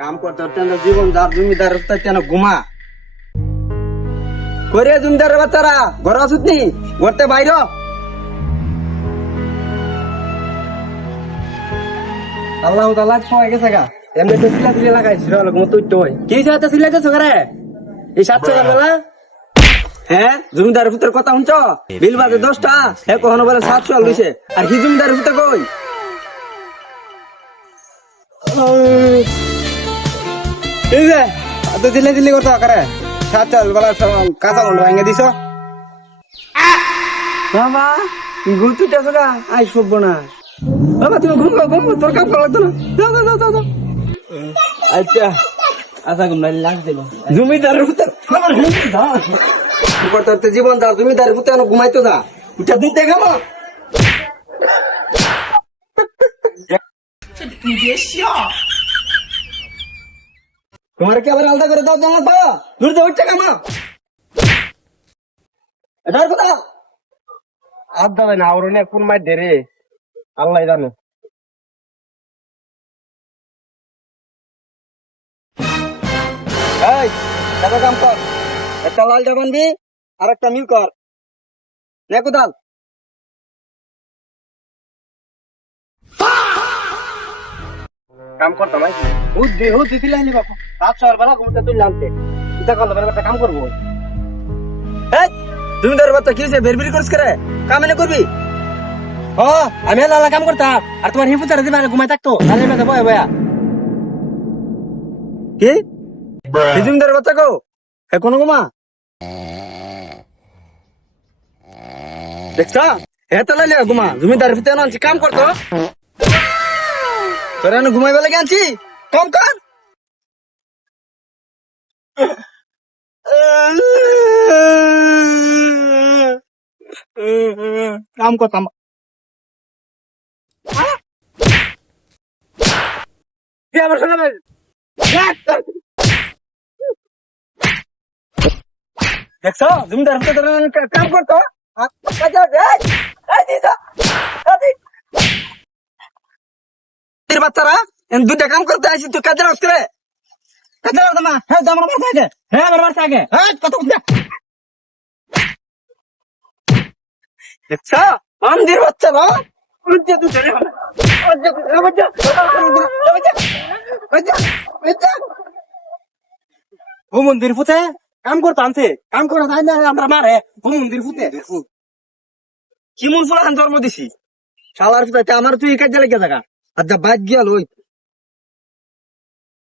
কাম করতে করতে জীবন যার জমিদার তেন ঘুমা করে জমিদারের বাচ্চারা ঘর আসুত নি ঘরতে বাইর আল্লাহ তাআলা ছয় গেছে গা এমনি তো সিলা সিলা লাগাইছিল লোক তুই তো কি সাথে সিলা গেছো করে এই 700 বেলা হ্যাঁ জমিদারের পুত্রের কথা শুনছ বিল বাজে 10টা হে কখনো বলে 700 লইছে আর কি জমিদারের পুত্র কই এই যে তো দিলে দিলে করতে করে 700 বেলা কাঁচা লন্ড ভাঙে দিছ বাবা গুতুটা সগা আই সব না বাবা তুমি ঘুম তোর কাম করা লাগতো না যাও আচ্ছা আচ্ছা ঘুম লাগ দিল জমিদারের পুত্র করতে জীবন যা জমিদারের পুত্র ঘুমাইতো যা উঠা দুধ দেখাবো তোমার কি আবার আলাদা করে দাও জানাত বাবা দূর তো উঠছে কামা এটার কথা আর দাদা না ওর অনেক কোন মাই দেরে আল্লাহ জানে এই দাদা কাম কর একটা লাল ডা বানবি আর একটা নীল কর নে কোদাল কাম করতাম হুদ দিছিলেন বাবা 700 বেলা ঘুমতে তুই নামতে এটা করলে একটা কাম করবো তুমি তোর বাচ্চা কি বেরবিরি করিস করে কাম এনে করবি ও আমি লালা কাম করতাম আর তোমার হিফুতারে দিবা ঘুমাই থাকতো লালের মাঝে বয়া বয়া কি জমিদারের বাচ্চা গো এখনো ঘুমা দেখছ এত লাইলে ঘুমা জমিদারের ভিতরে আনছি কাম করতো তোরা ঘুমাই বেলা আনছি কম কর কাম করতাম দেখছো জমিদার কাম করতো বাচ্চারা দুটা কাম করতে আসি তুই কাজে রাখতে রে কাজে রাখ তোমা হ্যাঁ আমার বাসা আগে হ্যাঁ আমার বাসা আগে হ্যাঁ কত দেখছো মন্দির বাচ্চারা ও মন্দির ফুতে কাম করতে আনছে কাম করে তাই না আমরা মারে ও মন্দির ফুতে কি মন ফুলা জন্ম দিছি শালার ফুতে আমার তুই কাজে লেগে থাকা আচ্ছা বাদ গিয়া লই